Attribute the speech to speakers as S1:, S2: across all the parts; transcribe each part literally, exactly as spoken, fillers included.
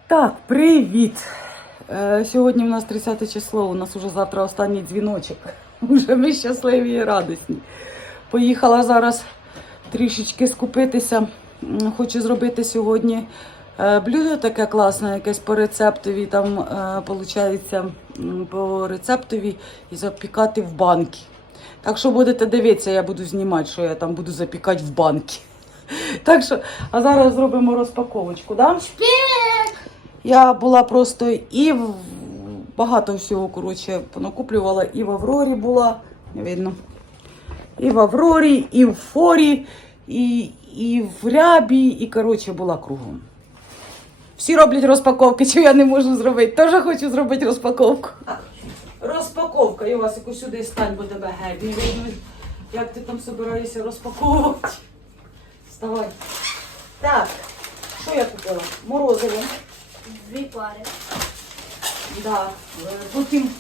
S1: Так, привіт! Е, Сьогодні у нас тридцяте число, у нас уже завтра останній дзвіночок. Уже ми щасливі і радісні. Поїхала зараз трішечки скупитися. М, Хочу зробити сьогодні е, блюдо таке класне, якесь по рецептові, там, виходить, по рецептові і запікати в банки. Так що будете дивитися, я буду знімати, що я там буду запікати в банки. Так що, а зараз зробимо розпаковочку, да? Я була просто і в... багато всього, коротше, понакуплювала. І в Аврорі була, не видно. І в Аврорі, і в Форі, і, і в Рябі, і, коротше, була кругом. Всі роблять розпаковки, що я не можу зробити. Теж хочу зробити розпаковку. Розпаковка. Я вас якось сюди стань, бо тебе геть. Не видно, як ти там збираєшся розпаковувати. Вставай. Так, що я купила? Морозиво.
S2: Дві пари.
S1: Да. Потім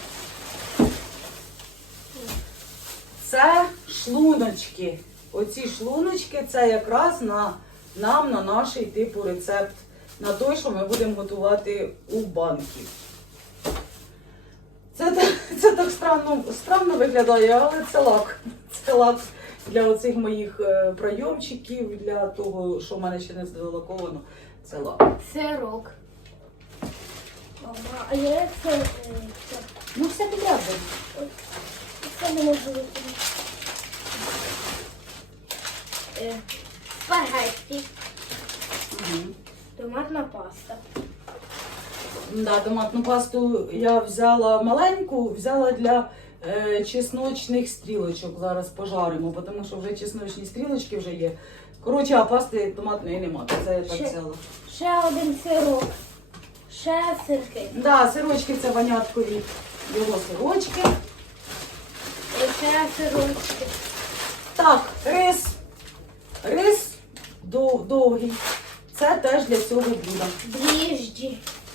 S1: це шлуночки. Оці шлуночки це якраз на нам, на наш типу рецепт. На той, що ми будемо готувати у банки. Це, так- це так странно, странно виглядає, але це лак. Це лак для оцих моїх е, прийомчиків, для того, що в мене ще не залаковано. Це лак.
S2: Сирок. Мама, а я це, е, це,
S1: Ну все підряд.
S2: це не можу викинути. Е, Спагетті.
S1: Угу.
S2: Томатна паста.
S1: Да, томатну пасту я взяла маленьку, взяла для е, чесночних стрілочок. Зараз пожаримо, тому що вже чесночні стрілочки вже є. Коротше, а пасти томатної нема, це я так
S2: Ще-
S1: взяла.
S2: Ще один сирок. Ще сирки.
S1: Да, сирочки це ваняткові, його сирочки.
S2: І ще сирочки.
S1: Так, рис. Рис дов- довгий. Це теж для цього блюда.
S2: Дріжджі.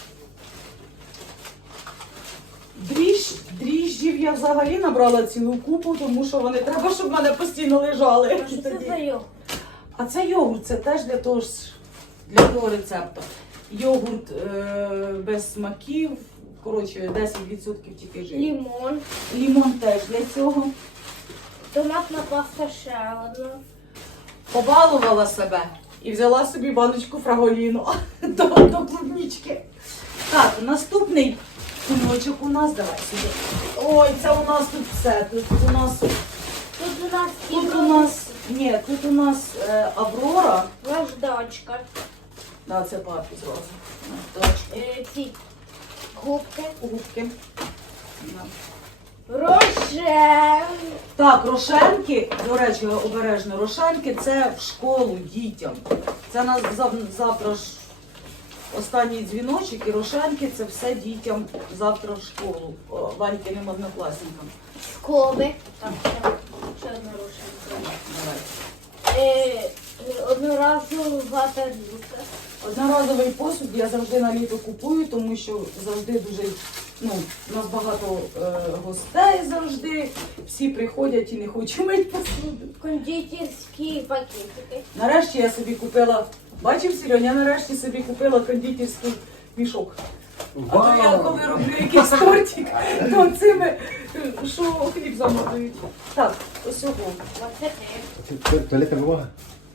S1: Дріж, дріжджів я взагалі набрала цілу купу, тому що вони треба, щоб в мене постійно лежали.
S2: А що це за його?
S1: А це йогурт, це теж для того, ж- для того рецепту. Йогурт е, без смаків, коротше, десять відсотків тільки жиру.
S2: Лімон.
S1: Лімон теж для цього.
S2: Томатна паста ще одна.
S1: Побалувала себе і взяла собі баночку фраголіну до, до клубнички. Так, наступний куночок у нас, давай сюди. Ой, це у нас тут все. Тут у нас,
S2: Тут у нас
S1: тут у нас, ні, тут у нас е, Аврора.
S2: наждачка.
S1: Да, це папі зразу. Наждачки.
S2: Е, ці губки.
S1: Губки. Да.
S2: Рошен.
S1: Так, рошенки, до речі, обережно, рошенки це в школу дітям. Це нас зав- завтра ж останній дзвіночок, і рошенки це все дітям завтра в школу, О, Ванькиним однокласникам.
S2: Скоби. Так, ще, ще одна рошенка.
S1: Давай.
S2: Е, одноразова тарілка.
S1: Одноразовий посуд я завжди на літо купую, тому що завжди дуже, ну, у нас багато е, гостей завжди, всі приходять і не хочуть мити посуду.
S2: Кондитерські пакетики.
S1: Нарешті я собі купила, бачив, Сільонь, я нарешті собі купила кондитерський мішок. А то я коли роблю якийсь тортик, то цими, що хліб замотують. Так, ось його.
S2: Оце
S3: Туалетна бумага?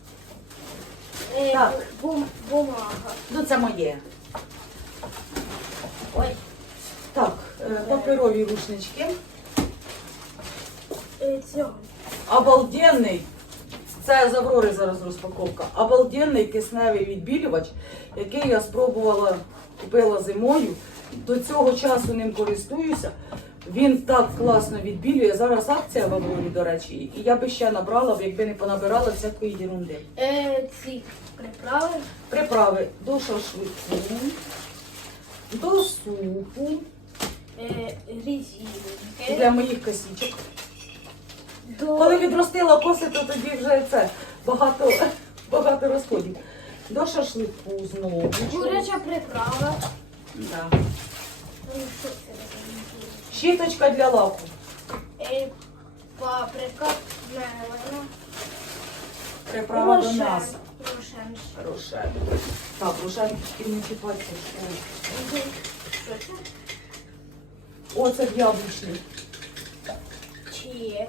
S2: Е,
S1: Так.
S2: бум, бумага.
S1: Ну це моє.
S2: Ой.
S1: Так, е, паперові рушнички.
S2: Е, цього.
S1: Обалденний. Це з Аврори зараз розпаковка. Обалденний кисневий відбілювач, який я спробувала, купила зимою. До цього часу ним користуюся. Він так класно відбілює. Зараз акція в Аврорі, до речі. І я би ще набрала, якби не понабирала всякої ерунди.
S2: Е, ці приправи.
S1: Приправи до шашлику, до супу,
S2: Е, резинки.
S1: для моїх косічок.
S2: До...
S1: Коли відростила коси, то тоді вже це багато, багато розходів. До шашлику знову.
S2: Куряча приправа.
S1: Да.
S2: Ну, що це таке?
S1: Щіточка для лаку.
S2: Е, паприка, мелена.
S1: Приправа до
S2: Рошен.
S1: нас.
S2: Рошен.
S1: Рошен. Так, рошенки не чіпати.
S2: Що це?
S1: О, це яблучний.
S2: Чи є?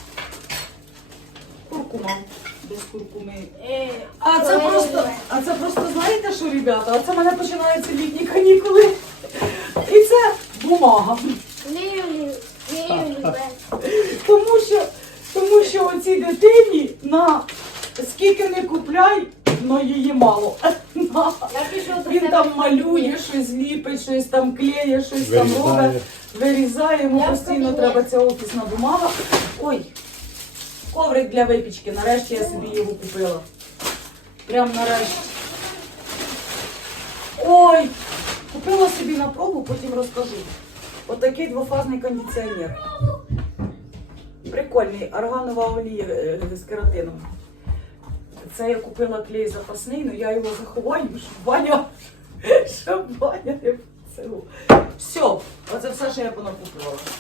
S1: Куркума. Без куркуми.
S2: Е,
S1: А це
S2: е,
S1: просто, а це просто, знаєте що, ребята? А це в мене починаються літні канікули. І це бумага.
S2: Лілі, лілі,
S1: Тому що, тому що оцій дитині на скільки не купляй, но її мало. На.
S2: Я пішов до
S1: Він
S2: тебе.
S1: там малює, щось ліпить, щось там клеє, щось там
S3: Вирізає.
S1: робить, вирізає, йому
S2: Я в
S1: постійно
S2: кабінет.
S1: треба ця офісна бумага. Ой, коврик для випічки, нарешті я собі його купила. Прям нарешті. Ой, купила собі на пробу, потім розкажу. Отакий двофазний кондиціонер. Прикольний, арганова олія е, з кератином. Це я купила клей запасний, але я його заховаю, щоб Ваня, щоб Ваня не поцілував. Все, оце все, що я понакупувала.